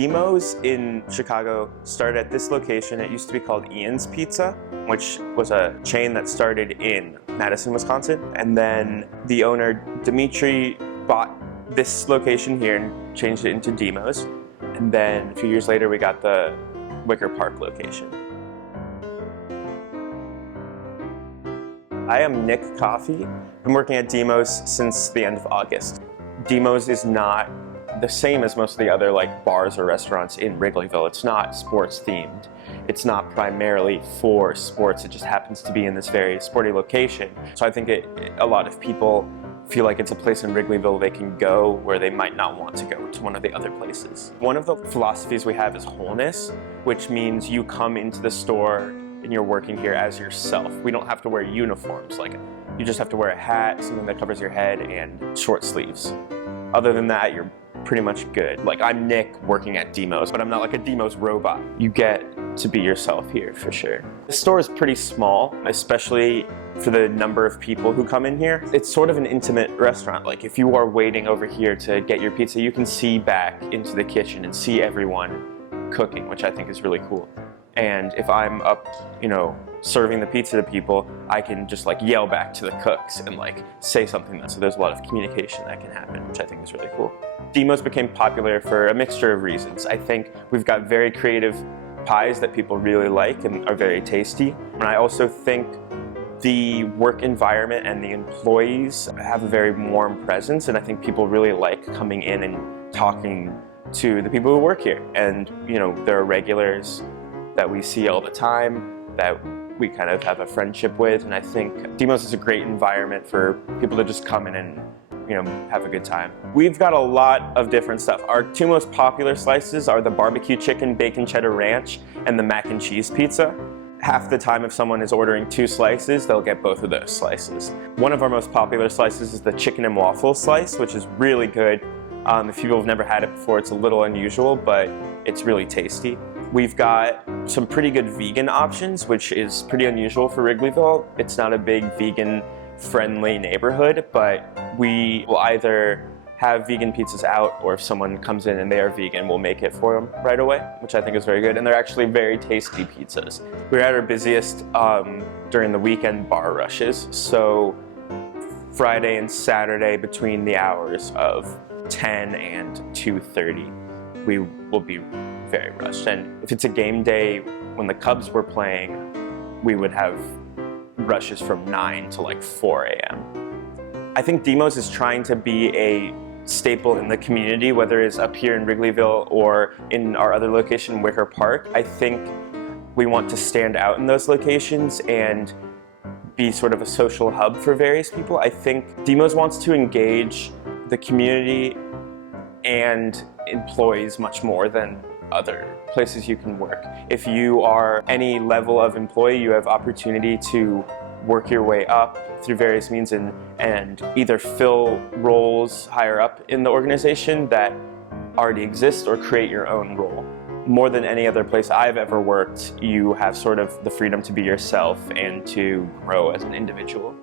Dimos in Chicago started at this location. It used to be called Ian's Pizza, which was a chain that started in Madison, Wisconsin. And then the owner, Dimitri, bought this location here and changed it into Dimos. And then a few years later, we got the Wicker Park location. I am Nick Coffey. I've been working at Dimos since the end of August. Dimos is not the same as most of the other bars or restaurants in Wrigleyville. It's not sports themed. It's not primarily for sports. It just happens to be in this very sporty location. So I think a lot of people feel like it's a place in Wrigleyville they can go where they might not want to go to one of the other places. One of the philosophies we have is wholeness, which means you come into the store and you're working here as yourself. We don't have to wear uniforms. You just have to wear a hat, something that covers your head, and short sleeves. Other than that, you're pretty much good. I'm Nick working at Dimos, but I'm not like a Dimos robot. You get to be yourself here for sure. The store is pretty small, especially for the number of people who come in here. It's sort of an intimate restaurant. If you are waiting over here to get your pizza, you can see back into the kitchen and see everyone cooking, which I think is really cool. And if I'm up, serving the pizza to people, I can just yell back to the cooks and say something. So there's a lot of communication that can happen, which I think is really cool. Dimos became popular for a mixture of reasons. I think we've got very creative pies that people really like and are very tasty. And I also think the work environment and the employees have a very warm presence, and I think people really like coming in and talking to the people who work here. And there are regulars that we see all the time that we kind of have a friendship with, and I think Dimos is a great environment for people to just come in and have a good time. We've got a lot of different stuff. Our two most popular slices are the barbecue chicken, bacon cheddar ranch, and the mac and cheese pizza. Half the time if someone is ordering 2 slices, they'll get both of those slices. One of our most popular slices is the chicken and waffle slice, which is really good. If people have never had it before, it's a little unusual, but it's really tasty. We've got some pretty good vegan options, which is pretty unusual for Wrigleyville. It's not a big vegan-friendly neighborhood, but we will either have vegan pizzas out, or if someone comes in and they are vegan, we'll make it for them right away, which I think is very good. And they're actually very tasty pizzas. We're at our busiest during the weekend bar rushes. So Friday and Saturday between the hours of 10 and 2:30, we will be very rushed. And if it's a game day when the Cubs were playing, we would have rushes from 9 to 4 a.m. I think Dimos is trying to be a staple in the community, whether it's up here in Wrigleyville or in our other location, Wicker Park. I think we want to stand out in those locations and be sort of a social hub for various people. I think Dimos wants to engage the community and employees much more than other places you can work. If you are any level of employee, you have opportunity to work your way up through various means and either fill roles higher up in the organization that already exist or create your own role. More than any other place I've ever worked, you have sort of the freedom to be yourself and to grow as an individual.